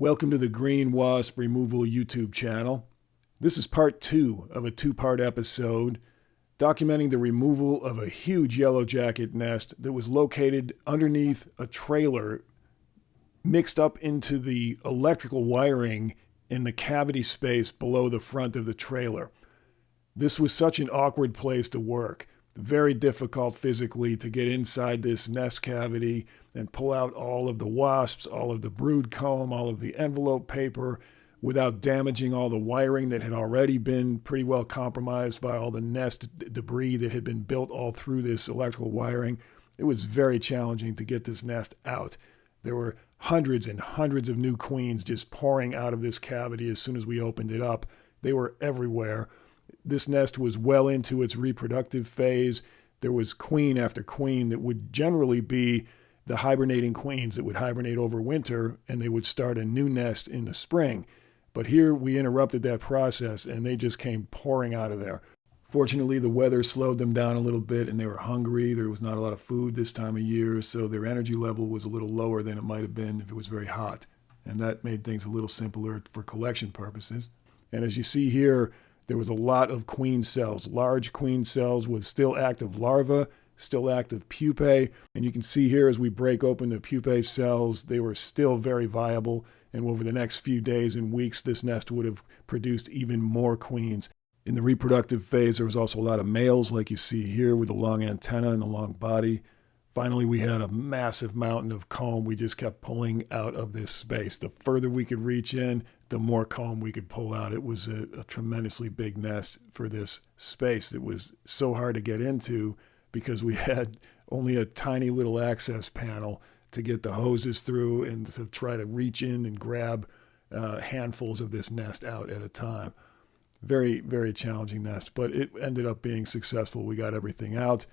Welcome to the Green Wasp Removal YouTube channel. This is part 2 of a 2-part episode documenting the removal of a huge yellowjacket nest that was located underneath a trailer mixed up into the electrical wiring in the cavity space below the front of the trailer. This was such an awkward place to work. Very difficult physically to get inside this nest cavity and pull out all of the wasps, all of the brood comb, all of the envelope paper without damaging all the wiring that had already been pretty well compromised by all the nest debris that had been built all through this electrical wiring. It was very challenging to get this nest out. There were hundreds and hundreds of new queens just pouring out of this cavity as soon as we opened it up. They were everywhere. This nest was well into its reproductive phase. There was queen after queen that would generally be the hibernating queens that would hibernate over winter, and they would start a new nest in the spring. But here we interrupted that process, and they just came pouring out of there. Fortunately, the weather slowed them down a little bit, and they were hungry. There was not a lot of food this time of year, so their energy level was a little lower than it might have been if it was very hot. And that made things a little simpler for collection purposes. And as you see here, there was a lot of queen cells, large queen cells with still active larvae, still active pupae. And you can see here as we break open the pupae cells, they were still very viable. And over the next few days and weeks, this nest would have produced even more queens. In the reproductive phase, there was also a lot of males, like you see here, with a long antenna and a long body. Finally, we had a massive mountain of comb we just kept pulling out of this space. The further we could reach in, the more comb we could pull out. It was a tremendously big nest for this space. It was so hard to get into because we had only a tiny little access panel to get the hoses through and to try to reach in and grab handfuls of this nest out at a time. Very, very challenging nest, but it ended up being successful. We got everything out,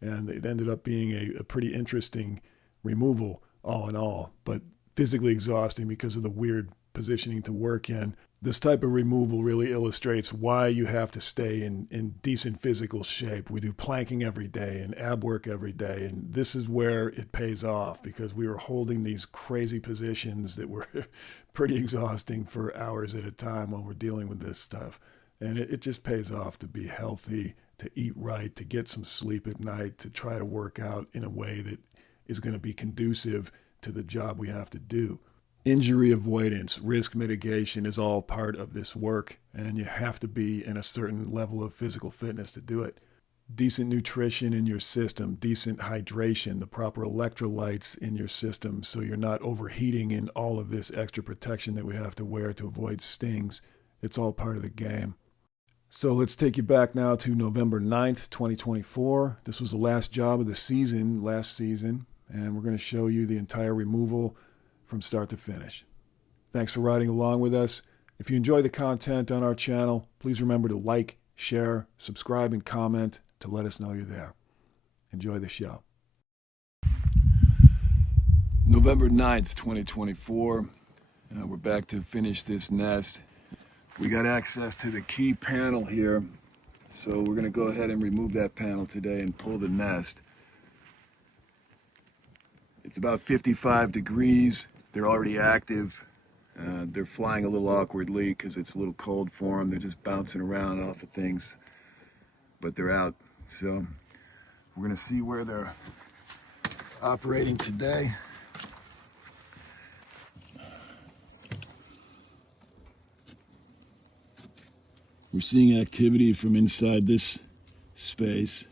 and it ended up being a pretty interesting removal all in all, but physically exhausting because of the weird positioning to work in. This type of removal really illustrates why you have to stay in decent physical shape. We do planking every day and ab work every day, and this is where it pays off because we were holding these crazy positions that were pretty exhausting for hours at a time while we're dealing with this stuff. And it just pays off to be healthy, to eat right, to get some sleep at night, to try to work out in a way that is going to be conducive to the job we have to do. Injury avoidance, risk mitigation is all part of this work, and you have to be in a certain level of physical fitness to do it. Decent nutrition in your system, decent hydration, the proper electrolytes in your system so you're not overheating in all of this extra protection that we have to wear to avoid stings. It's all part of the game. So let's take you back now to November 9th, 2024. This was the last job of the season, last season, and we're going to show you the entire removal from start to finish. Thanks for riding along with us. If you enjoy the content on our channel, please remember to like, share, subscribe, and comment to let us know you're there. Enjoy the show. November 9th, 2024. We're back to finish this nest. We got access to the key panel here, so we're going to go ahead and remove that panel today and pull the nest. It's about 55 degrees. They're already active. They're flying a little awkwardly because it's a little cold for them. They're just bouncing around off of things, but they're out. So we're going to see where they're operating today. We're seeing activity from inside this space.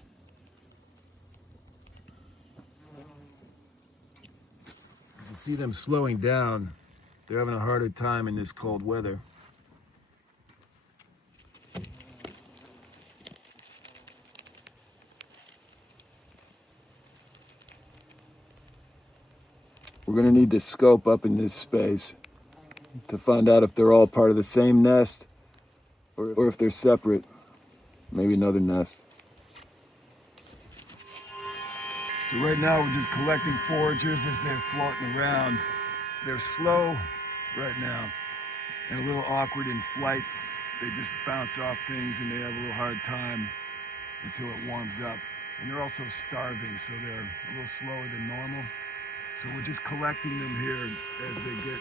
See them slowing down. They're having a harder time in this cold weather. We're going to need to scope up in this space to find out if they're all part of the same nest or if they're separate. Maybe another nest. So right now we're just collecting foragers as they're floating around. They're slow right now and a little awkward in flight. They just bounce off things and they have a little hard time until it warms up. And they're also starving, so they're a little slower than normal. So we're just collecting them here as they get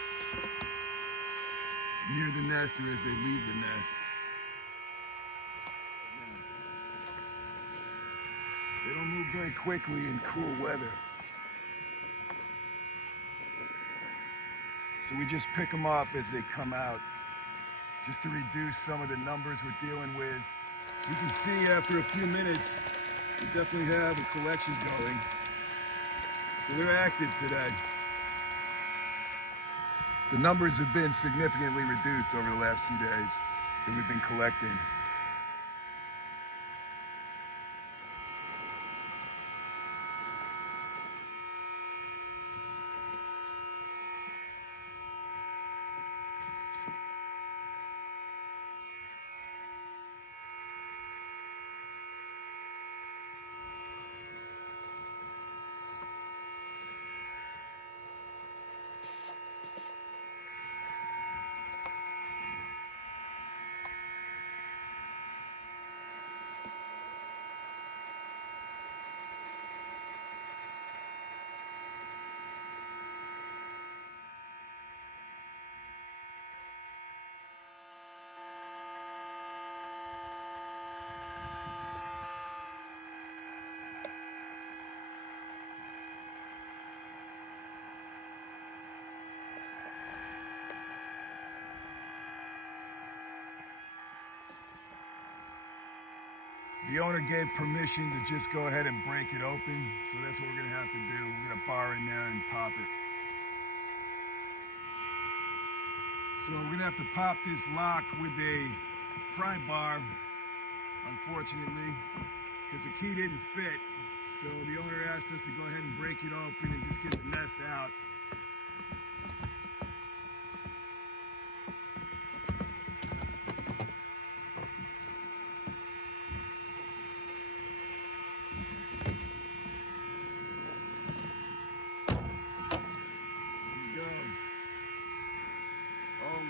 near the nest or as they leave the nest. They don't move very quickly in cool weather. So we just pick them up as they come out, just to reduce some of the numbers we're dealing with. You can see after a few minutes, we definitely have a collection going. So they're active today. The numbers have been significantly reduced over the last few days that we've been collecting. The owner gave permission to just go ahead and break it open, so that's what we're gonna have to do. We're gonna bar in there and pop it. So we're gonna have to pop this lock with a pry bar, unfortunately, because the key didn't fit. So the owner asked us to go ahead and break it open and just get the nest out.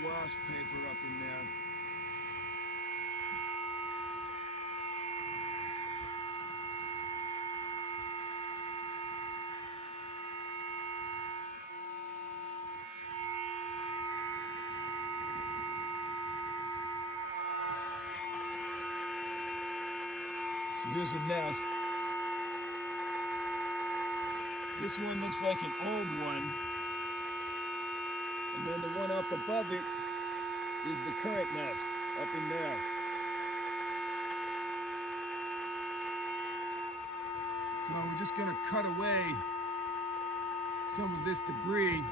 Wasp paper up in there. So here's a nest. This one looks like an old one. And then the one up above it is the current nest up in there. So we're just going to cut away some of this debris.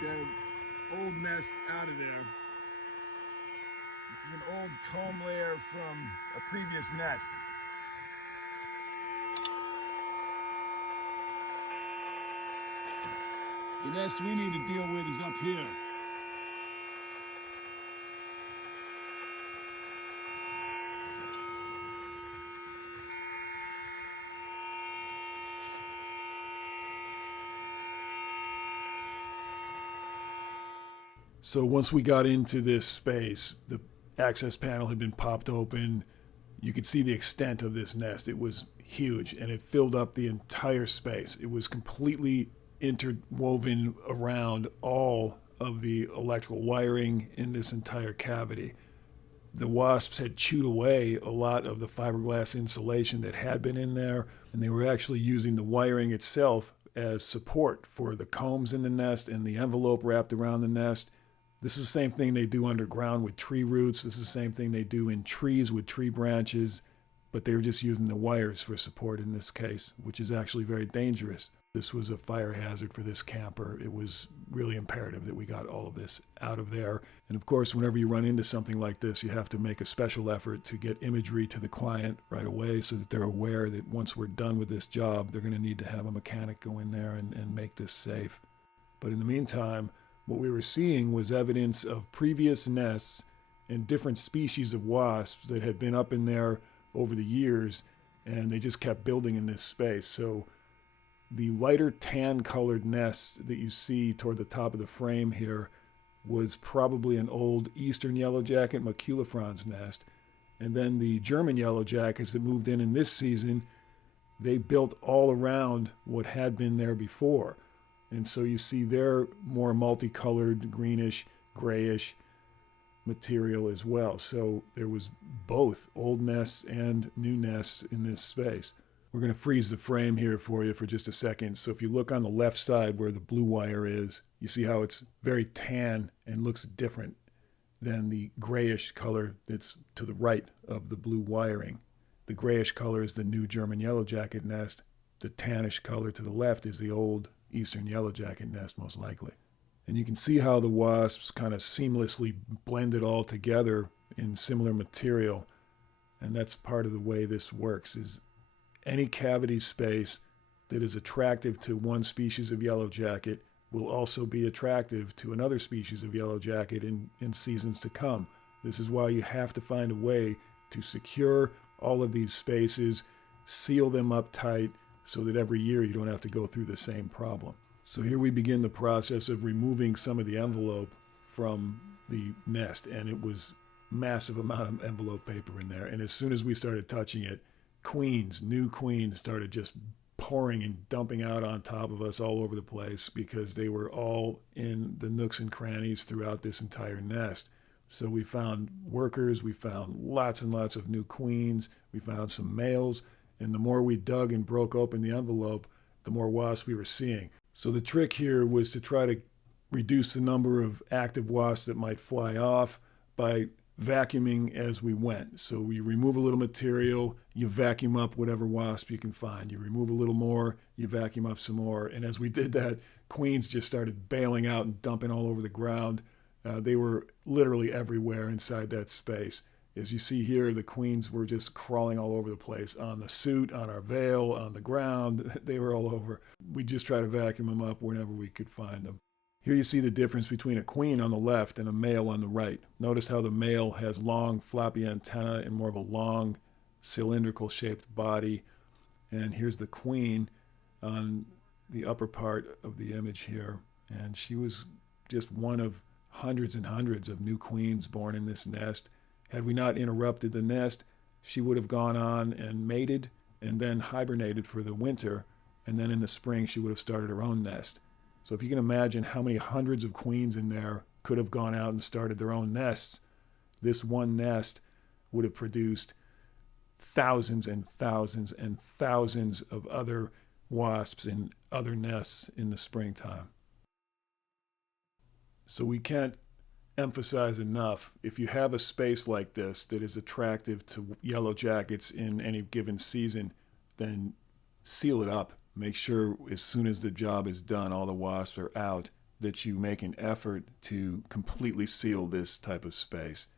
Get that old nest out of there. This is an old comb layer from a previous nest. The nest we need to deal with is up here. So once we got into this space, the access panel had been popped open. You could see the extent of this nest. It was huge, and it filled up the entire space. It was completely interwoven around all of the electrical wiring in this entire cavity. The wasps had chewed away a lot of the fiberglass insulation that had been in there, and they were actually using the wiring itself as support for the combs in the nest and the envelope wrapped around the nest. This is the same thing they do underground with tree roots. This is the same thing they do in trees with tree branches, but they were just using the wires for support in this case, which is actually very dangerous. This was a fire hazard for this camper. It was really imperative that we got all of this out of there. And of course, whenever you run into something like this, you have to make a special effort to get imagery to the client right away so that they're aware that once we're done with this job, they're going to need to have a mechanic go in there and make this safe. But in the meantime, what we were seeing was evidence of previous nests and different species of wasps that had been up in there over the years, and they just kept building in this space. So The lighter tan colored nest that you see toward the top of the frame here was probably an old eastern yellowjacket maculifrons nest. And then the German yellowjackets that moved in this season, they built all around what had been there before. And so you see their more multicolored greenish, grayish material as well. So there was both old nests and new nests in this space. We're going to freeze the frame here for you for just a second. So if you look on the left side where the blue wire is, you see how it's very tan and looks different than the grayish color that's to the right of the blue wiring. The grayish color is the new German yellowjacket nest. The tannish color to the left is the old eastern yellowjacket nest, most likely. And you can see how the wasps kind of seamlessly blend it all together in similar material. And that's part of the way this works, is any cavity space that is attractive to one species of yellowjacket will also be attractive to another species of yellowjacket in seasons to come. This is why you have to find a way to secure all of these spaces, seal them up tight, so that every year you don't have to go through the same problem. So here we begin the process of removing some of the envelope from the nest, and it was massive amount of envelope paper in there. And as soon as we started touching it, new queens started just pouring and dumping out on top of us all over the place, because they were all in the nooks and crannies throughout this entire nest. So we found workers, we found lots and lots of new queens, we found some males, and the more we dug and broke open the envelope, the more wasps we were seeing. So the trick here was to try to reduce the number of active wasps that might fly off by vacuuming as we went. So you remove a little material, you vacuum up whatever wasp you can find. You remove a little more, you vacuum up some more. And as we did that, queens just started bailing out and dumping all over the ground. They were literally everywhere inside that space. As you see here, the queens were just crawling all over the place, on the suit, on our veil, on the ground. They were all over. We just tried to vacuum them up whenever we could find them. Here you see the difference between a queen on the left and a male on the right. Notice how the male has long, floppy antennae and more of a long, cylindrical shaped body. And here's the queen on the upper part of the image here. And she was just one of hundreds and hundreds of new queens born in this nest. Had we not interrupted the nest, she would have gone on and mated and then hibernated for the winter. And then in the spring, she would have started her own nest. So if you can imagine how many hundreds of queens in there could have gone out and started their own nests, this one nest would have produced thousands and thousands and thousands of other wasps in other nests in the springtime. So we can't emphasize enough, if you have a space like this that is attractive to yellowjackets in any given season, then seal it up. Make sure as soon as the job is done, all the wasps are out, that you make an effort to completely seal this type of space.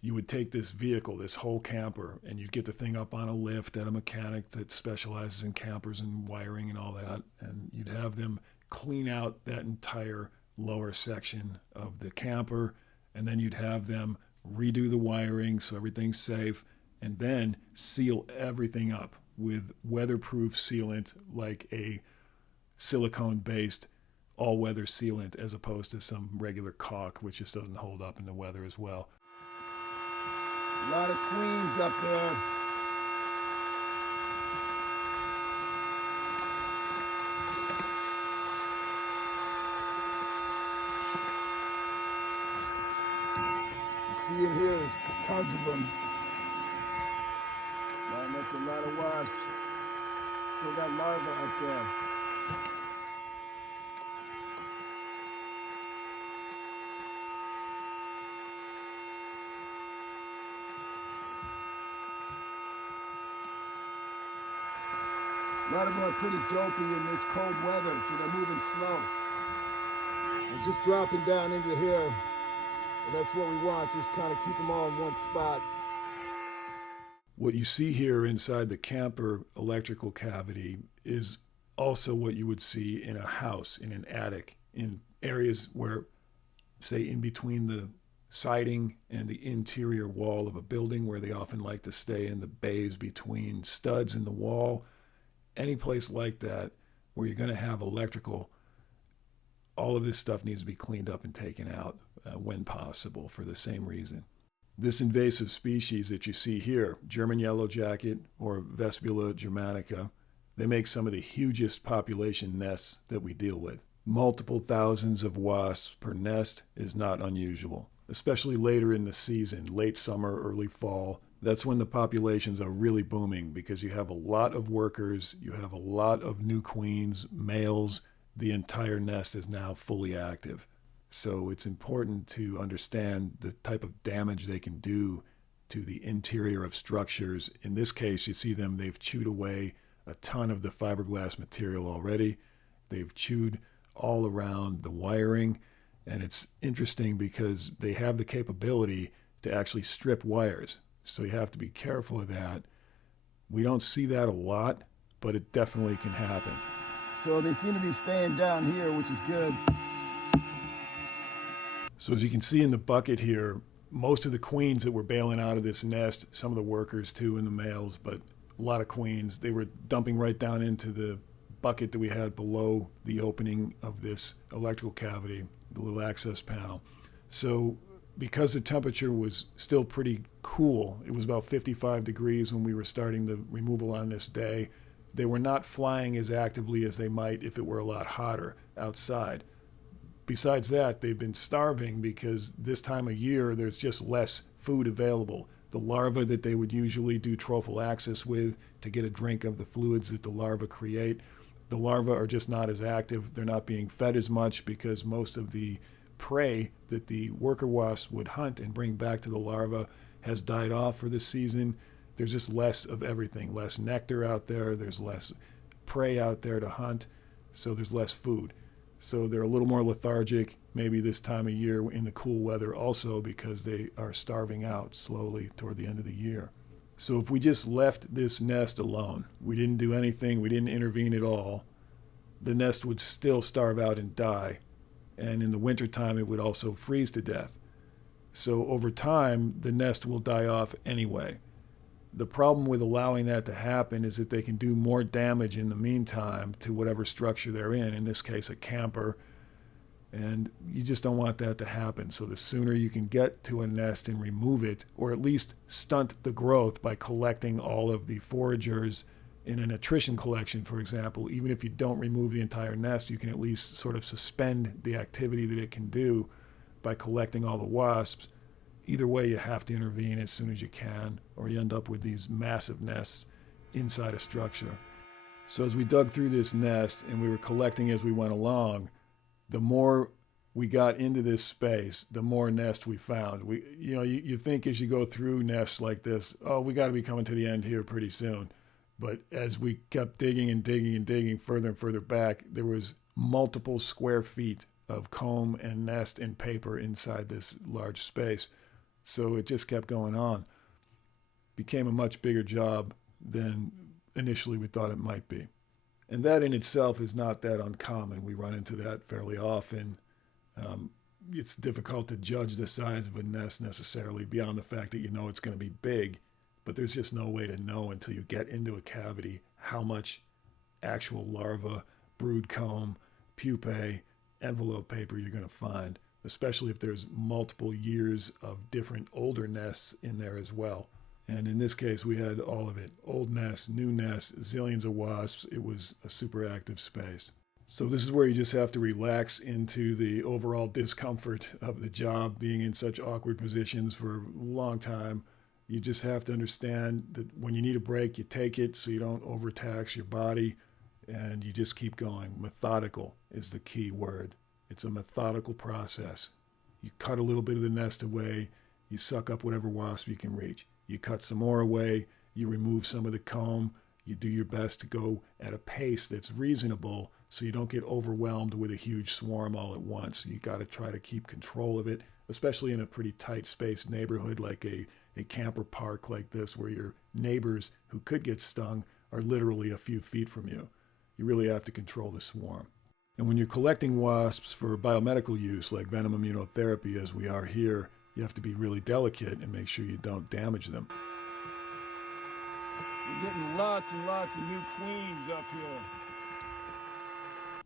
You would take this vehicle, this whole camper, and you'd get the thing up on a lift at a mechanic that specializes in campers and wiring and all that, and you'd have them clean out that entire lower section of the camper, and then you'd have them redo the wiring so everything's safe, and then seal everything up with weatherproof sealant, like a silicone-based all-weather sealant, as opposed to some regular caulk, which just doesn't hold up in the weather as well. A lot of queens up there. You see in here, there's tons of them. Man, that's a lot of wasps. Still got larvae out there. A lot of them are pretty dopey in this cold weather, so they're moving slow. They're just dropping down into here, and that's what we want, just kind of keep them all in one spot. What you see here inside the camper electrical cavity is also what you would see in a house, in an attic, in areas where, say, in between the siding and the interior wall of a building, where they often like to stay in the bays between studs in the wall. Any place like that where you're going to have electrical, all of this stuff needs to be cleaned up and taken out when possible for the same reason. This invasive species that you see here, German yellowjacket or Vespula germanica, they make some of the hugest population nests that we deal with. Multiple thousands of wasps per nest is not unusual, especially later in the season, late summer, early fall. That's when the populations are really booming because you have a lot of workers, you have a lot of new queens, males. The entire nest is now fully active. So it's important to understand the type of damage they can do to the interior of structures. In this case, you see them, they've chewed away a ton of the fiberglass material already. They've chewed all around the wiring. And it's interesting because they have the capability to actually strip wires. So you have to be careful of that. We don't see that a lot, but it definitely can happen. So they seem to be staying down here, which is good. So as you can see in the bucket here, most of the queens that were bailing out of this nest, some of the workers too and the males, but a lot of queens, they were dumping right down into the bucket that we had below the opening of this electrical cavity, the little access panel. So because the temperature was still pretty cool, it was about 55 degrees when we were starting the removal on this day, they were not flying as actively as they might if it were a lot hotter outside. Besides that, they've been starving because this time of year there's just less food available. The larvae that they would usually do trophallaxis with to get a drink of the fluids that the larvae create, the larvae are just not as active. They're not being fed as much because most of the prey that the worker wasps would hunt and bring back to the larvae has died off for this season. There's just less of everything, less nectar out there, there's less prey out there to hunt, so there's less food. So they're a little more lethargic, maybe this time of year in the cool weather also because they are starving out slowly toward the end of the year. So if we just left this nest alone, we didn't do anything, we didn't intervene at all, the nest would still starve out and die. And in the wintertime, it would also freeze to death. So over time, the nest will die off anyway. The problem with allowing that to happen is that they can do more damage in the meantime to whatever structure they're in this case, a camper. And you just don't want that to happen. So the sooner you can get to a nest and remove it, or at least stunt the growth by collecting all of the foragers in an attrition collection, for example, even if you don't remove the entire nest, you can at least sort of suspend the activity that it can do by collecting all the wasps. Either way, you have to intervene as soon as you can, or you end up with these massive nests inside a structure. So as we dug through this nest and we were collecting as we went along, the more we got into this space, the more nests we found. You think as you go through nests like this, oh, we got to be coming to the end here pretty soon. But as we kept digging and digging and digging further and further back, there was multiple square feet of comb and nest and paper inside this large space. So it just kept going on. Became a much bigger job than initially we thought it might be. And that in itself is not that uncommon. We run into that fairly often. It's difficult to judge the size of a nest necessarily beyond the fact that you know it's going to be big, but there's just no way to know until you get into a cavity how much actual larva, brood comb, pupae, envelope paper you're going to find, especially if there's multiple years of different older nests in there as well. And in this case, we had all of it. Old nests, new nests, zillions of wasps. It was a super active space. So this is where you just have to relax into the overall discomfort of the job, being in such awkward positions for a long time. You just have to understand that when you need a break, you take it so you don't overtax your body, and you just keep going. Methodical is the key word. It's a methodical process. You cut a little bit of the nest away, you suck up whatever wasp you can reach. You cut some more away, you remove some of the comb, you do your best to go at a pace that's reasonable so you don't get overwhelmed with a huge swarm all at once. You got to try to keep control of it, especially in a pretty tight spaced neighborhood like a camper park like this where your neighbors who could get stung are literally a few feet from you. You really have to control the swarm. And when you're collecting wasps for biomedical use like venom immunotherapy as we are here, you have to be really delicate and make sure you don't damage them. We're getting lots and lots of new queens up here.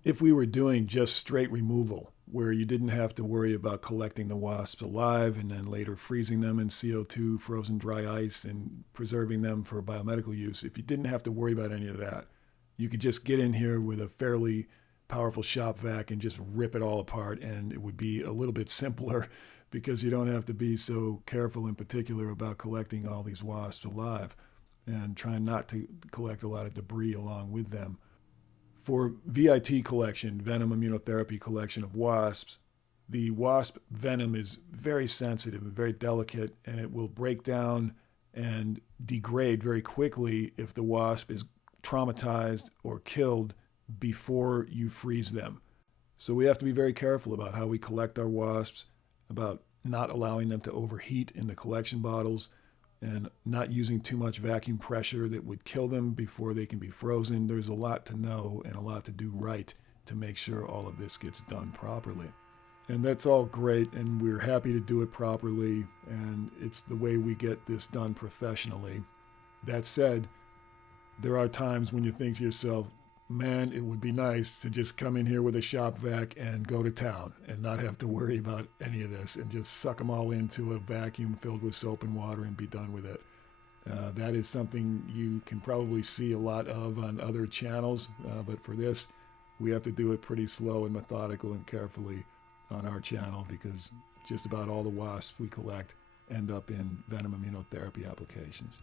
If we were doing just straight removal, where you didn't have to worry about collecting the wasps alive and then later freezing them in CO2, frozen dry ice, and preserving them for biomedical use, if you didn't have to worry about any of that, you could just get in here with a fairly powerful shop vac and just rip it all apart, and it would be a little bit simpler because you don't have to be so careful in particular about collecting all these wasps alive and trying not to collect a lot of debris along with them. For VIT collection, venom immunotherapy collection of wasps, the wasp venom is very sensitive and very delicate, and it will break down and degrade very quickly if the wasp is traumatized or killed before you freeze them. So we have to be very careful about how we collect our wasps, about not allowing them to overheat in the collection bottles, and not using too much vacuum pressure that would kill them before they can be frozen. There's a lot to know and a lot to do right to make sure all of this gets done properly. And that's all great, and we're happy to do it properly, and it's the way we get this done professionally. That said, there are times when you think to yourself, man, it would be nice to just come in here with a shop vac and go to town and not have to worry about any of this and just suck them all into a vacuum filled with soap and water and be done with it. That is something you can probably see a lot of on other channels, but for this, we have to do it pretty slow and methodical and carefully on our channel because just about all the wasps we collect end up in venom immunotherapy applications.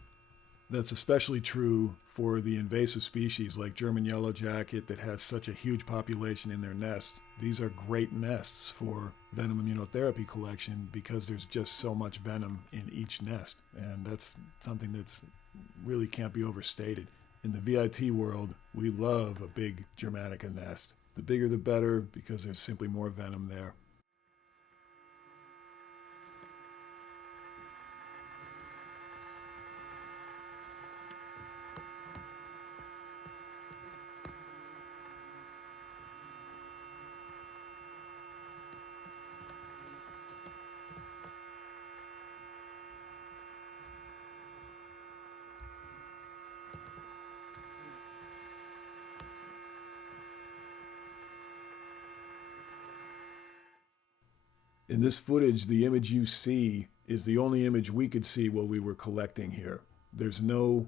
That's especially true for the invasive species like German yellowjacket that has such a huge population in their nests. These are great nests for venom immunotherapy collection because there's just so much venom in each nest, and that's something that's really can't be overstated. In the VIT world, we love a big Germanica nest. The bigger the better because there's simply more venom there. In this footage, the image you see is the only image we could see while we were collecting here. There's no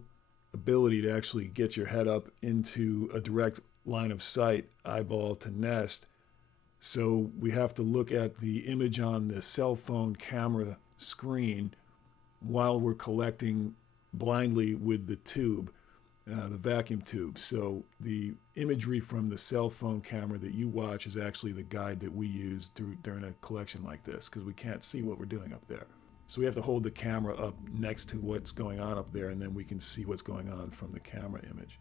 ability to actually get your head up into a direct line of sight, eyeball to nest. So we have to look at the image on the cell phone camera screen while we're collecting blindly with the tube, the vacuum tube. So the imagery from the cell phone camera that you watch is actually the guide that we use during a collection like this because we can't see what we're doing up there. So we have to hold the camera up next to what's going on up there, and then we can see what's going on from the camera image.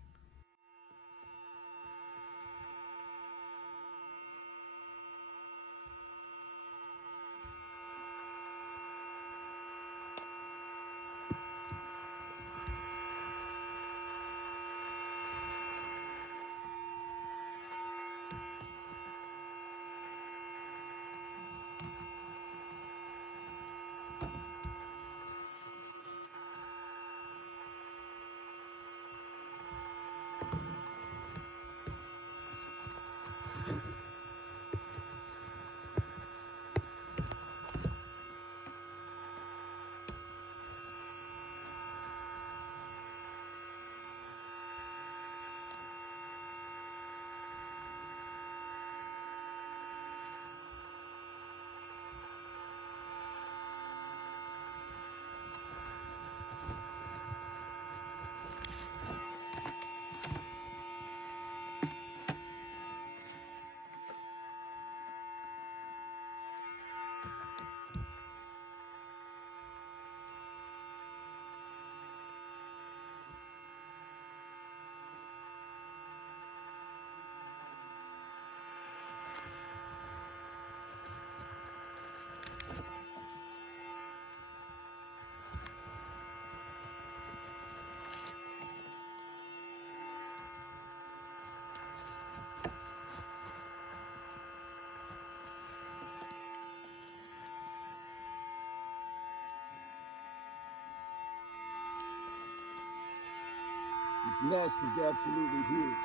This nest is absolutely huge.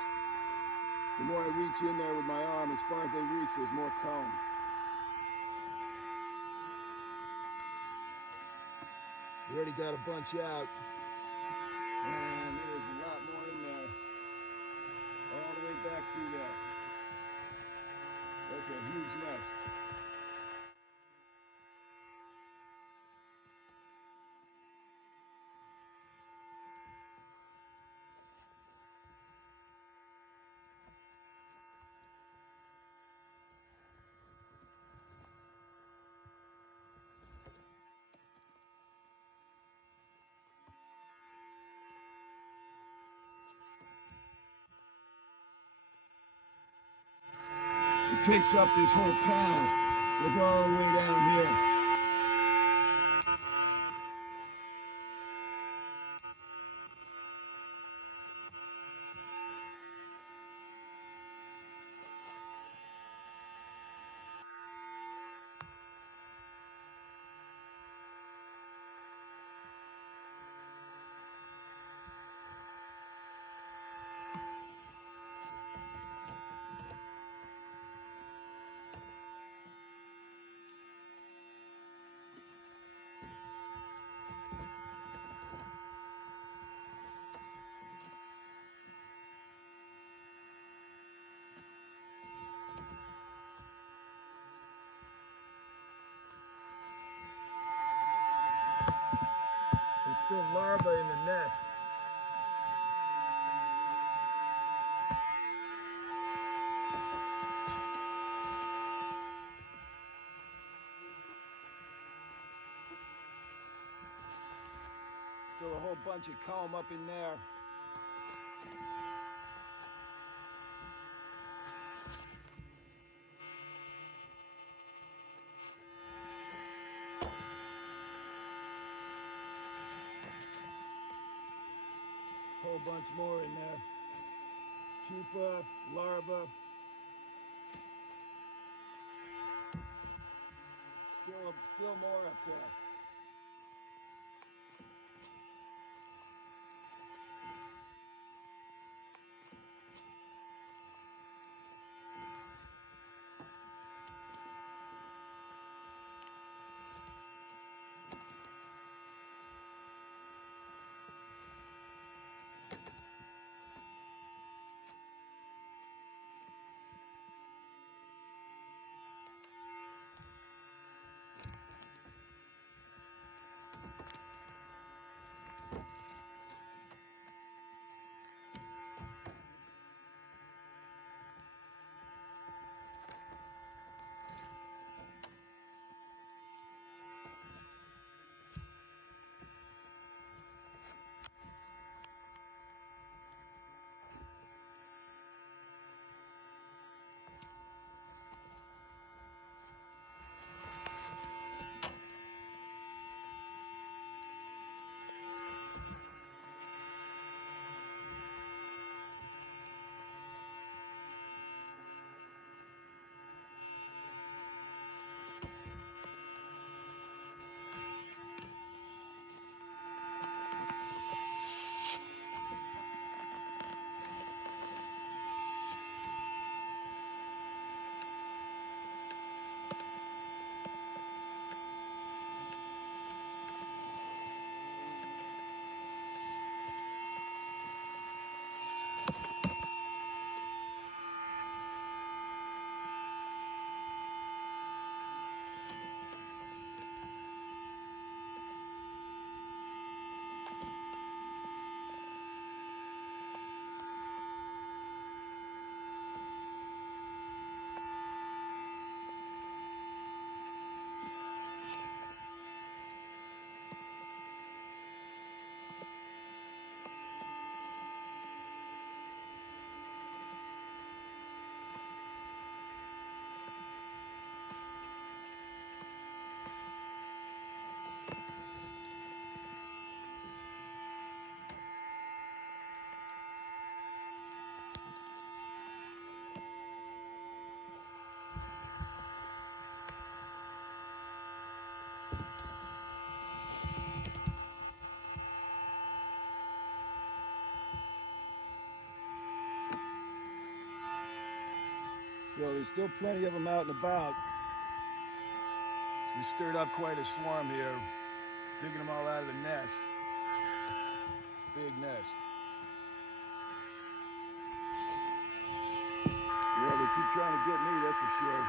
The more I reach in there with my arm, as far as they reach, there's more comb. We already got a bunch out, and there's a lot more in there, all the way back through there. That's a huge nest. It takes up this whole panel. Goes all the way down here. There's still larvae in the nest. Still a whole bunch of comb up in there. Whole bunch more in there. Pupa, larva. Still more up there. So there's still plenty of them out and about. We stirred up quite a swarm here, taking them all out of the nest. Big nest. Yeah, they keep trying to get me, that's for sure.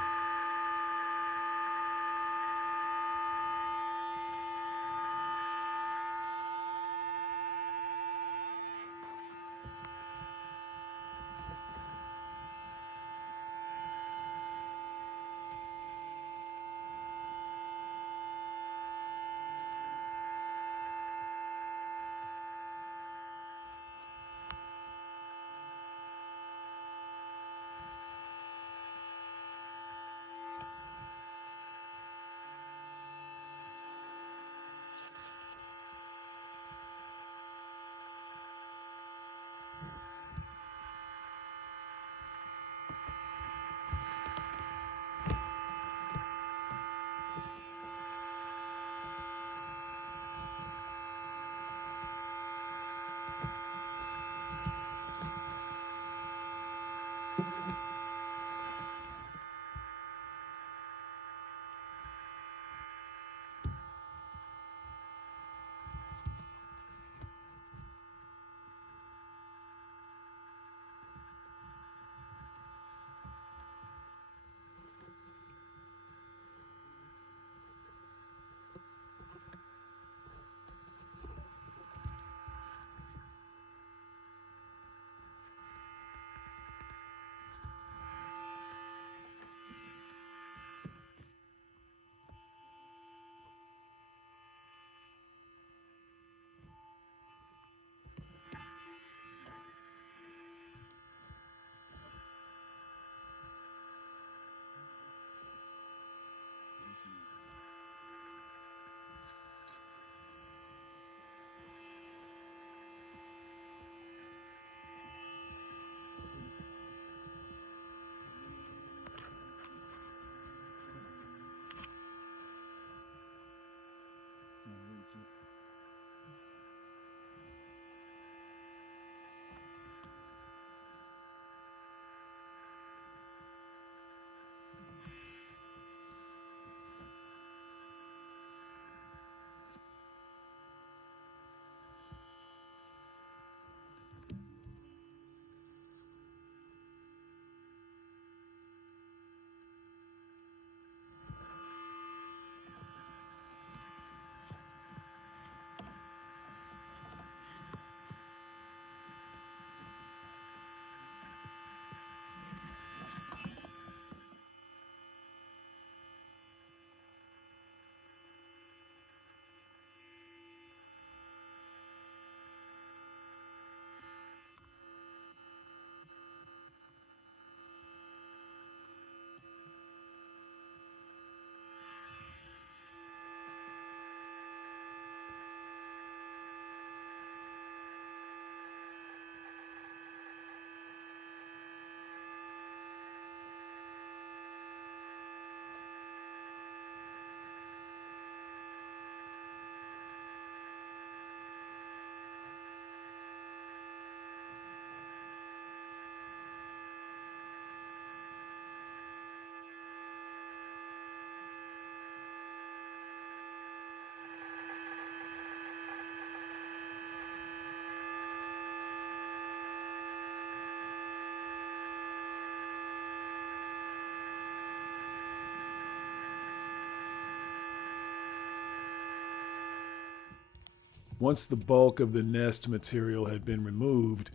Once the bulk of the nest material had been removed,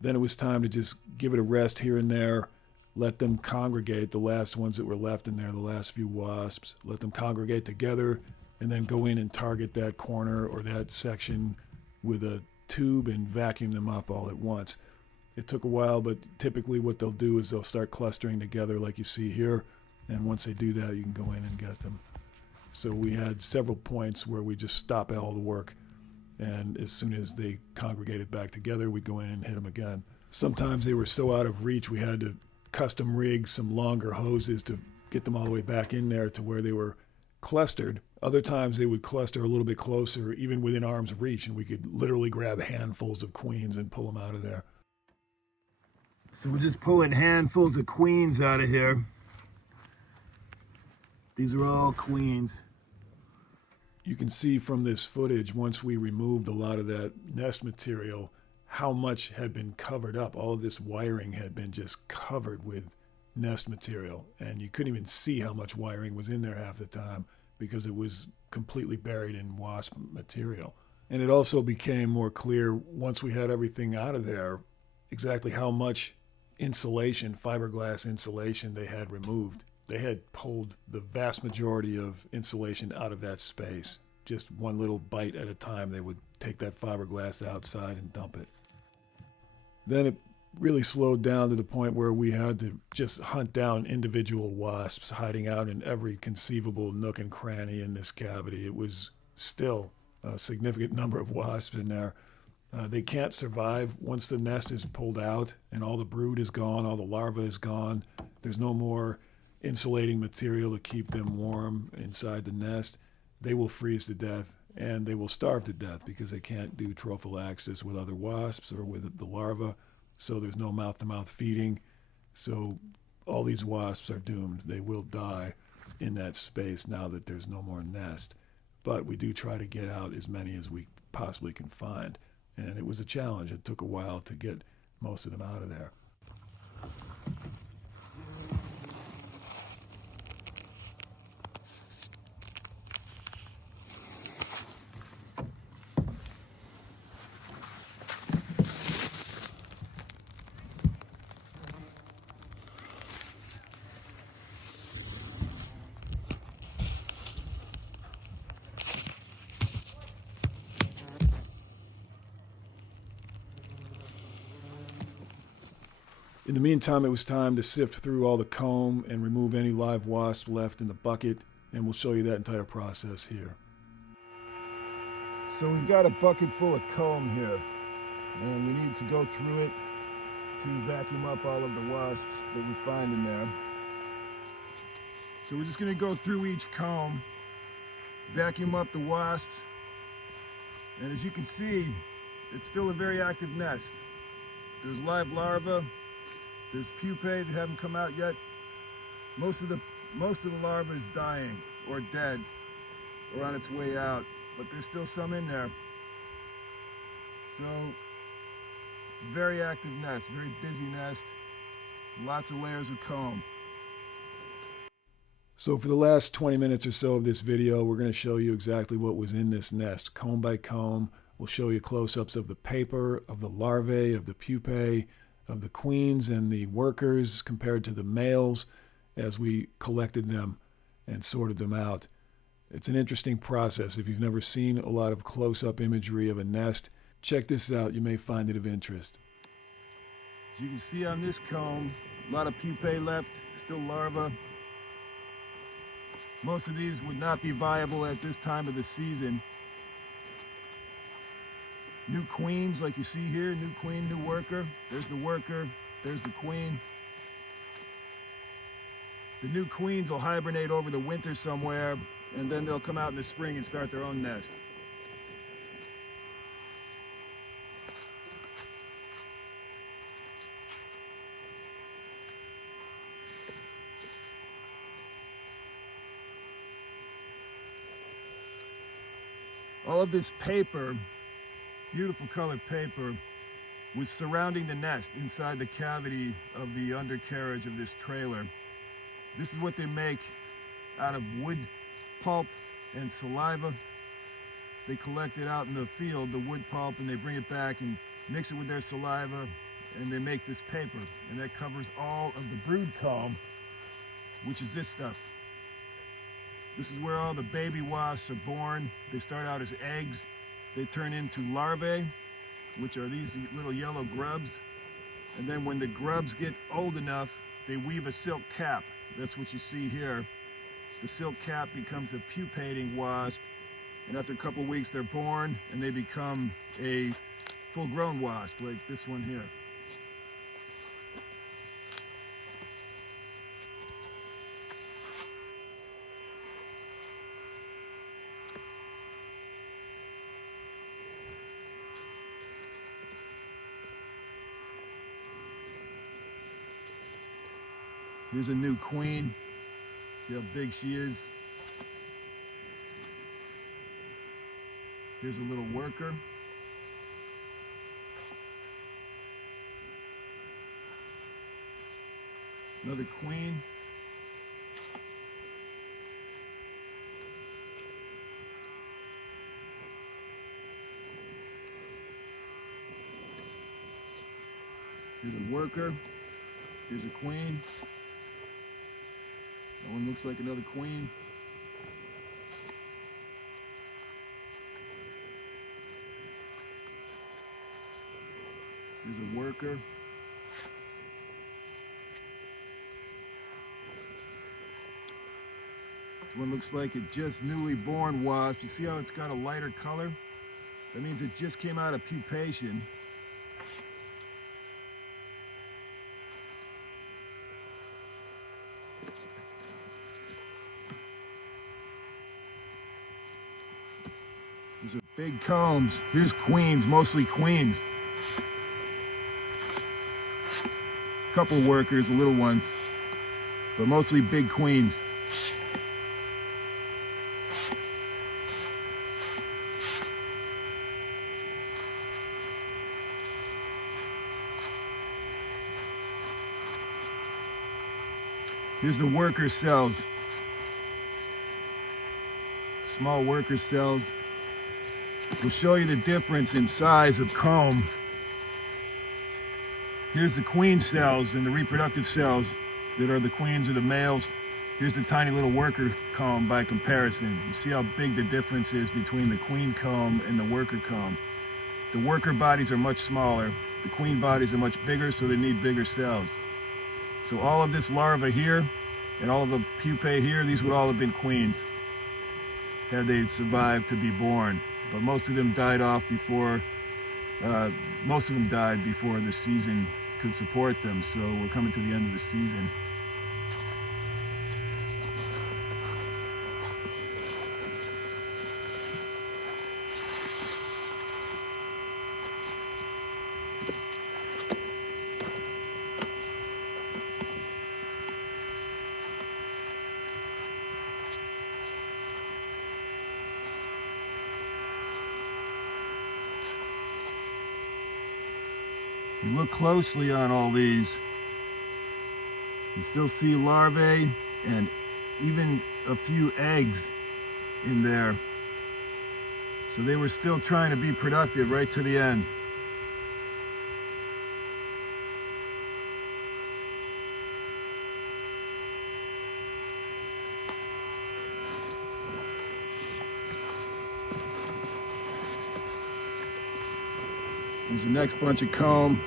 then it was time to just give it a rest here and there, let them congregate, the last ones that were left in there, the last few wasps, let them congregate together, and then go in and target that corner or that section with a tube and vacuum them up all at once. It took a while, but typically what they'll do is they'll start clustering together like you see here, and once they do that, you can go in and get them. So we had several points where we just stop all the work, and as soon as they congregated back together, we'd go in and hit them again. Sometimes they were so out of reach, we had to custom rig some longer hoses to get them all the way back in there to where they were clustered. Other times they would cluster a little bit closer, even within arm's reach, and we could literally grab handfuls of queens and pull them out of there. So we're just pulling handfuls of queens out of here. These are all queens. You can see from this footage, once we removed a lot of that nest material, how much had been covered up. All of this wiring had been just covered with nest material, and you couldn't even see how much wiring was in there half the time because it was completely buried in wasp material. And it also became more clear once we had everything out of there exactly how much insulation, fiberglass insulation, they had removed. They had pulled the vast majority of insulation out of that space. Just one little bite at a time, they would take that fiberglass outside and dump it. Then it really slowed down to the point where we had to just hunt down individual wasps hiding out in every conceivable nook and cranny in this cavity. It was still a significant number of wasps in there. They can't survive once the nest is pulled out and all the brood is gone, all the larvae is gone. There's no more insulating material to keep them warm inside the nest. They will freeze to death and they will starve to death because they can't do trophallaxis with other wasps or with the larvae. So there's no mouth-to-mouth feeding. So all these wasps are doomed. They will die in that space now that there's no more nest. But we do try to get out as many as we possibly can find. And it was a challenge. It took a while to get most of them out of there. In the meantime, it was time to sift through all the comb and remove any live wasps left in the bucket, and we'll show you that entire process here. So we've got a bucket full of comb here, and we need to go through it to vacuum up all of the wasps that we find in there. So we're just going to go through each comb, vacuum up the wasps, and as you can see, it's still a very active nest. There's live larvae. There's pupae that haven't come out yet. Most of the larvae is dying or dead or on its way out, but there's still some in there. So, very active nest, very busy nest, lots of layers of comb. So for the last 20 minutes or so of this video, we're going to show you exactly what was in this nest, comb by comb. We'll show you close-ups of the paper, of the larvae, of the pupae, of the queens and the workers compared to the males as we collected them and sorted them out. It's an interesting process. If you've never seen a lot of close-up imagery of a nest, check this out. You may find it of interest. As you can see on this comb, a lot of pupae left, still larvae. Most of these would not be viable at this time of the season. New queens, like you see here, new queen, new worker. There's the worker, there's the queen. The new queens will hibernate over the winter somewhere, and then they'll come out in the spring and start their own nest. All of this paper, beautiful colored paper, was surrounding the nest inside the cavity of the undercarriage of this trailer. This is what they make out of wood pulp and saliva. They collect it out in the field, the wood pulp, and they bring it back and mix it with their saliva, and they make this paper. And that covers all of the brood comb, which is this stuff. This is where all the baby wasps are born. They start out as eggs. They turn into larvae, which are these little yellow grubs. And then when the grubs get old enough, they weave a silk cap. That's what you see here. The silk cap becomes a pupating wasp. And after a couple weeks, they're born and they become a full-grown wasp, like this one here. Here's a new queen. See how big she is? Here's a little worker. Another queen. Here's a worker. Here's a queen. That one looks like another queen. Here's a worker. This one looks like a just newly born wasp. You see how it's got a lighter color? That means it just came out of pupation. These are big combs. Here's queens, mostly queens. Couple workers, the little ones, but mostly big queens. Here's the worker cells. Small worker cells. We'll show you the difference in size of comb. Here's the queen cells and the reproductive cells that are the queens or the males. Here's the tiny little worker comb by comparison. You see how big the difference is between the queen comb and the worker comb. The worker bodies are much smaller. The queen bodies are much bigger, so they need bigger cells. So all of this larva here and all of the pupae here, these would all have been queens had they survived to be born. But most of them died off before, most of them died before the season could support them. So we're coming to the end of the season. You look closely on all these, you still see larvae and even a few eggs in there. So they were still trying to be productive right to the end. Here's the next bunch of comb.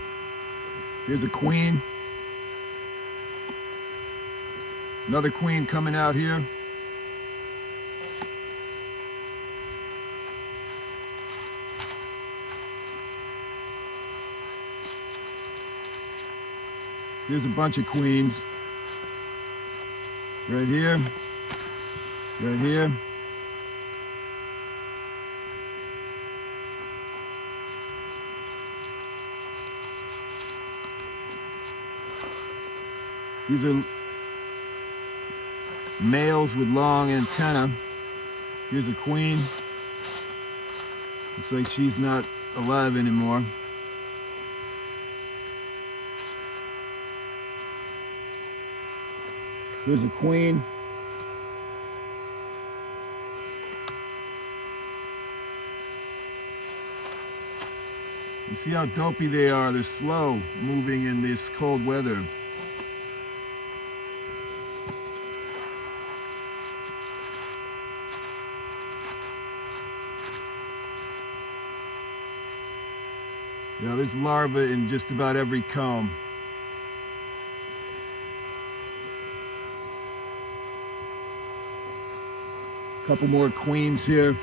Here's a queen. Another queen coming out here. Here's a bunch of queens. Right here. Right here. These are males with long antennae. Here's a queen. Looks like she's not alive anymore. Here's a queen. You see how dopey they are? They're slow moving in this cold weather. Now there's larvae in just about every comb. A couple more queens here.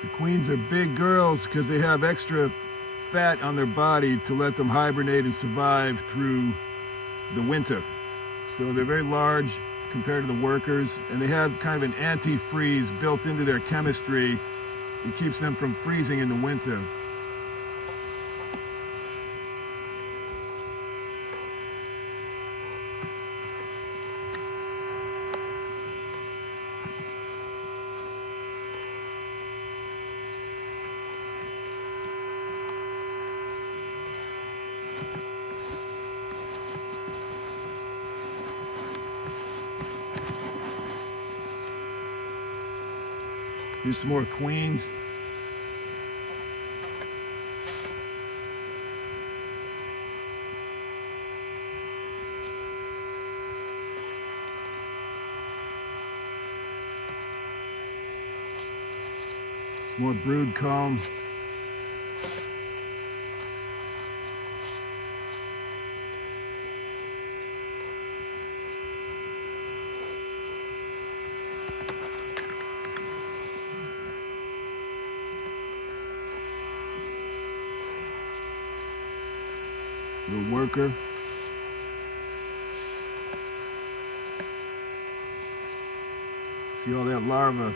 The queens are big girls because they have extra fat on their body to let them hibernate and survive through the winter. So they're very large, compared to the workers, and they have kind of an antifreeze built into their chemistry. It keeps them from freezing in the winter. Here's some more queens. More brood comb. Little worker. See all that larva.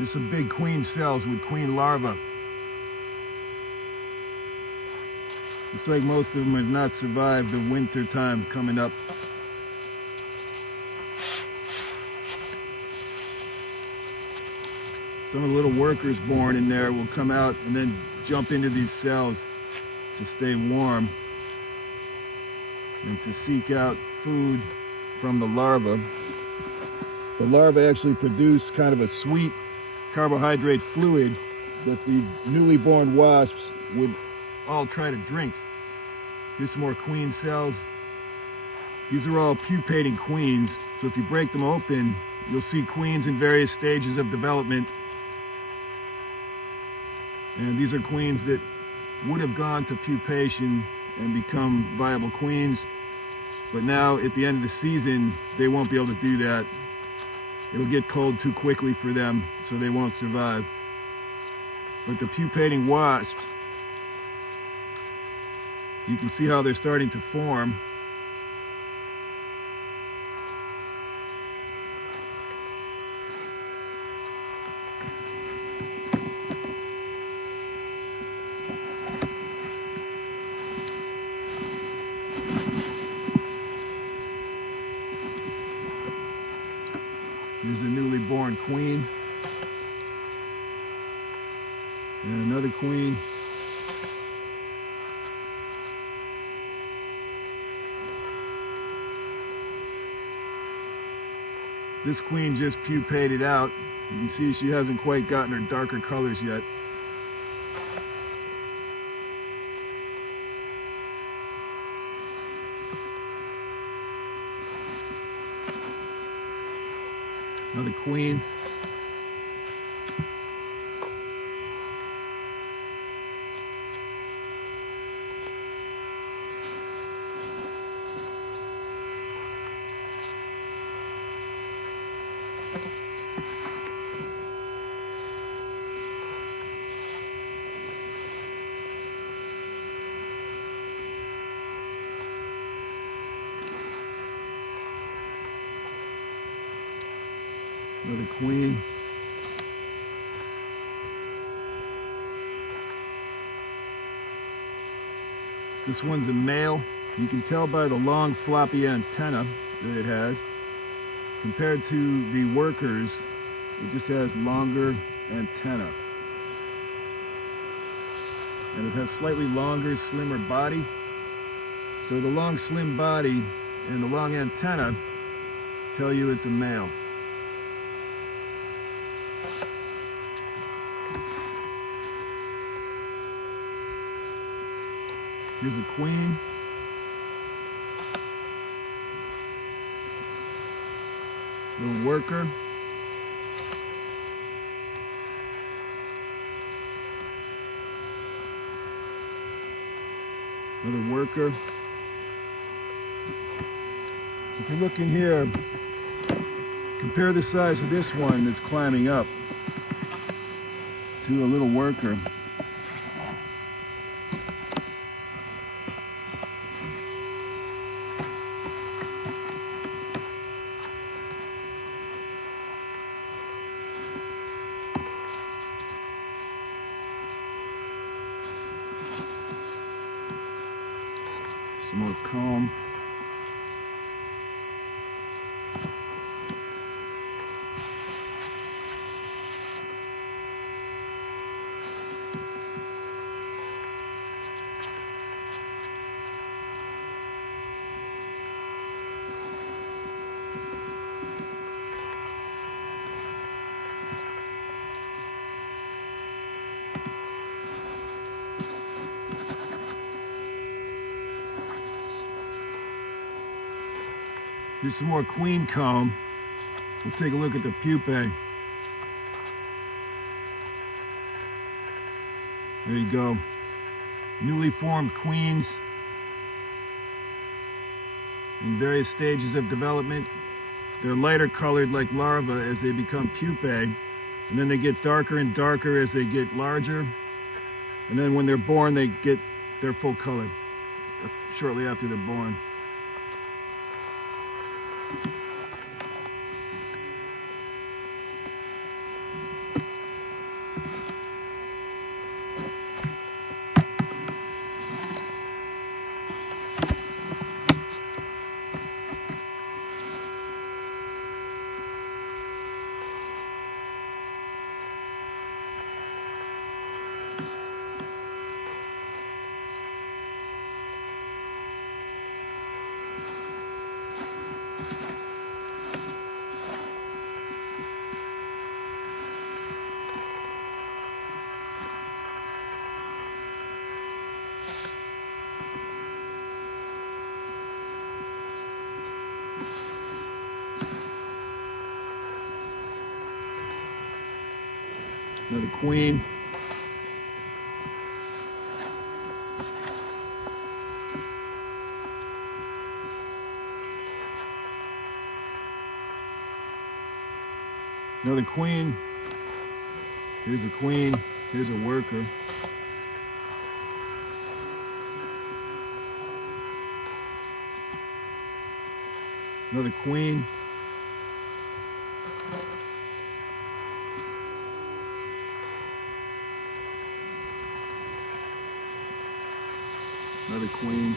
There's some big queen cells with queen larvae. Looks like most of them have not survived the winter time coming up. Some of the little workers born in there will come out and then jump into these cells to stay warm and to seek out food from the larva. The larvae actually produce kind of a sweet carbohydrate fluid that the newly born wasps would all try to drink. Here's some more queen cells. These are all pupating queens, so if you break them open, you'll see queens in various stages of development. And these are queens that would have gone to pupation and become viable queens, but now at the end of the season, they won't be able to do that. It'll get cold too quickly for them, so they won't survive. But the pupating wasps, you can see how they're starting to form. Here's a newly born queen. And another queen. This queen just pupated out. You can see she hasn't quite gotten her darker colors yet. Another queen. Another queen. This one's a male. You can tell by the long floppy antenna that it has. Compared to the workers, it just has longer antenna. And it has slightly longer, slimmer body. So the long, slim body and the long antenna tell you it's a male. Here's a queen. Little worker. Another worker. If you look in here, compare the size of this one that's climbing up to a little worker. Some more comb. Here's some more queen comb. We'll take a look at the pupae. There you go. Newly formed queens in various stages of development. They're lighter colored like larvae as they become pupae, and then they get darker and darker as they get larger. And then when they're born, they get their full color shortly after they're born. Another queen. Another queen. Here's a queen. Here's a worker. Another queen. Another queen.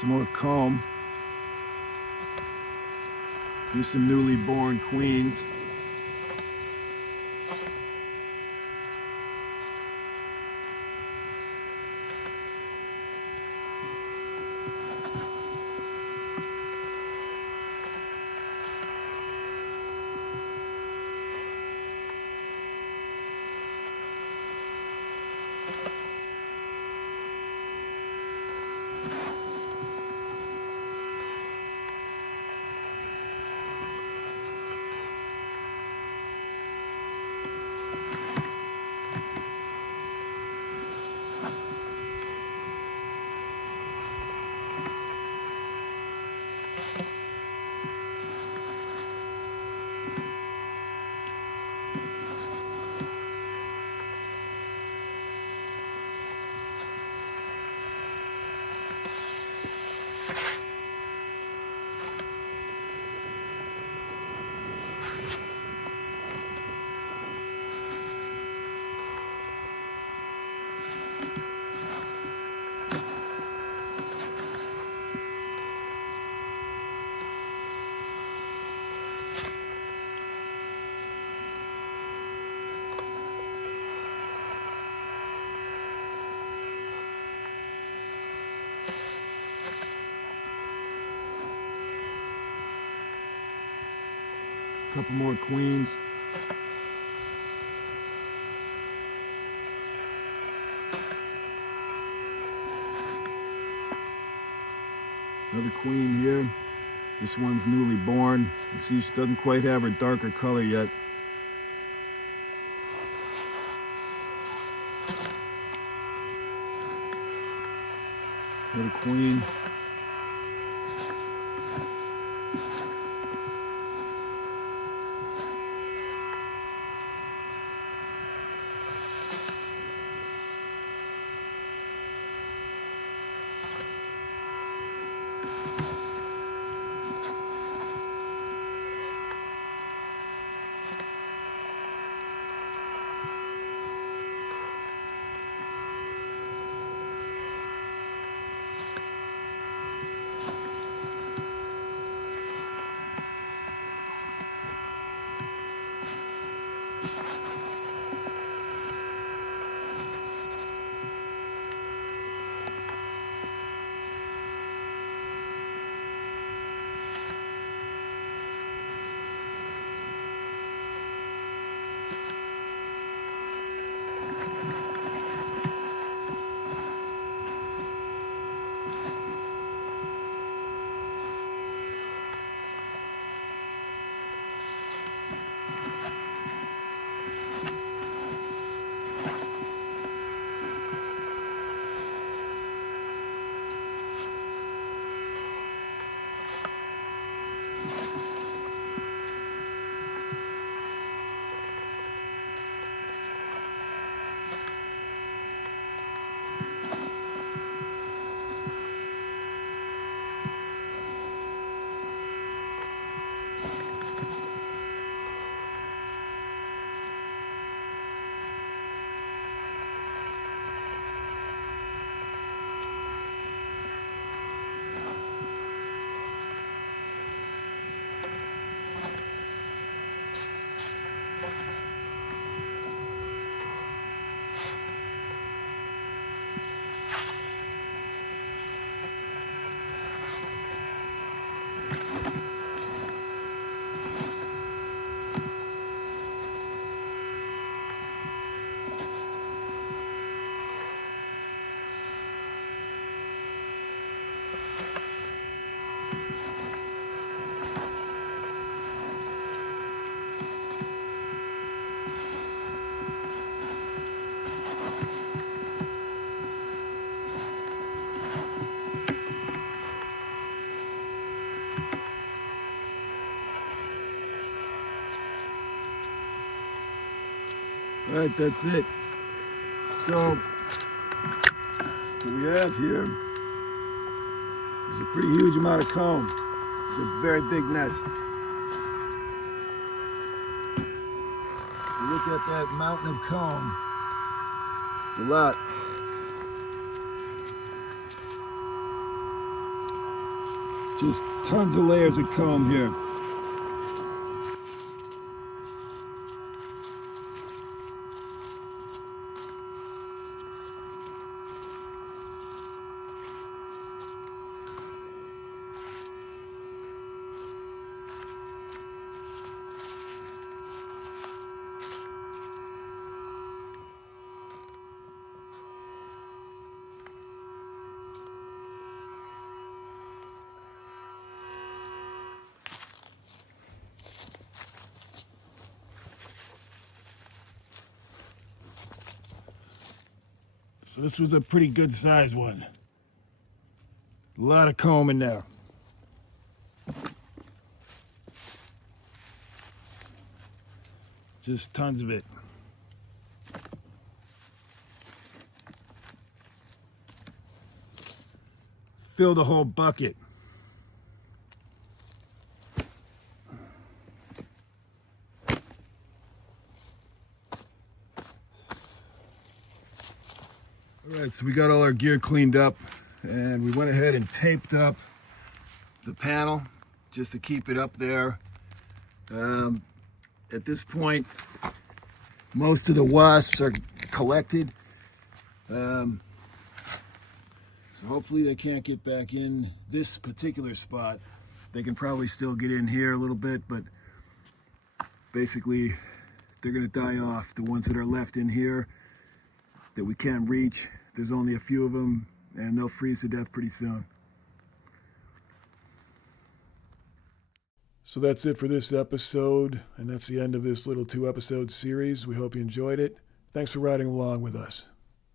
Some more comb. Here's some newly born queens. couple more queens. Another queen here. This one's newly born. You see she doesn't quite have her darker color yet. Another queen. All right, that's it. So what we have here is a pretty huge amount of comb. It's a very big nest. If you look at that mountain of comb, it's a lot. Just tons of layers of comb here. So this was a pretty good sized one. A lot of comb in there. Just tons of it. Fill the whole bucket. All right, so we got all our gear cleaned up and we went ahead and taped up the panel just to keep it up there. At this point, most of the wasps are collected. So hopefully they can't get back in this particular spot. They can probably still get in here a little bit, but basically they're gonna die off. The ones that are left in here that we can't reach, there's only a few of them, and they'll freeze to death pretty soon. So that's it for this episode, and that's the end of this little 2-episode series. We hope you enjoyed it. Thanks for riding along with us.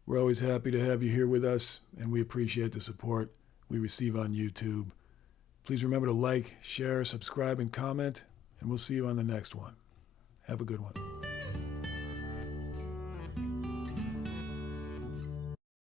We're always happy to have you here with us, and we appreciate the support we receive on YouTube. Please remember to like, share, subscribe, and comment, and we'll see you on the next one. Have a good one.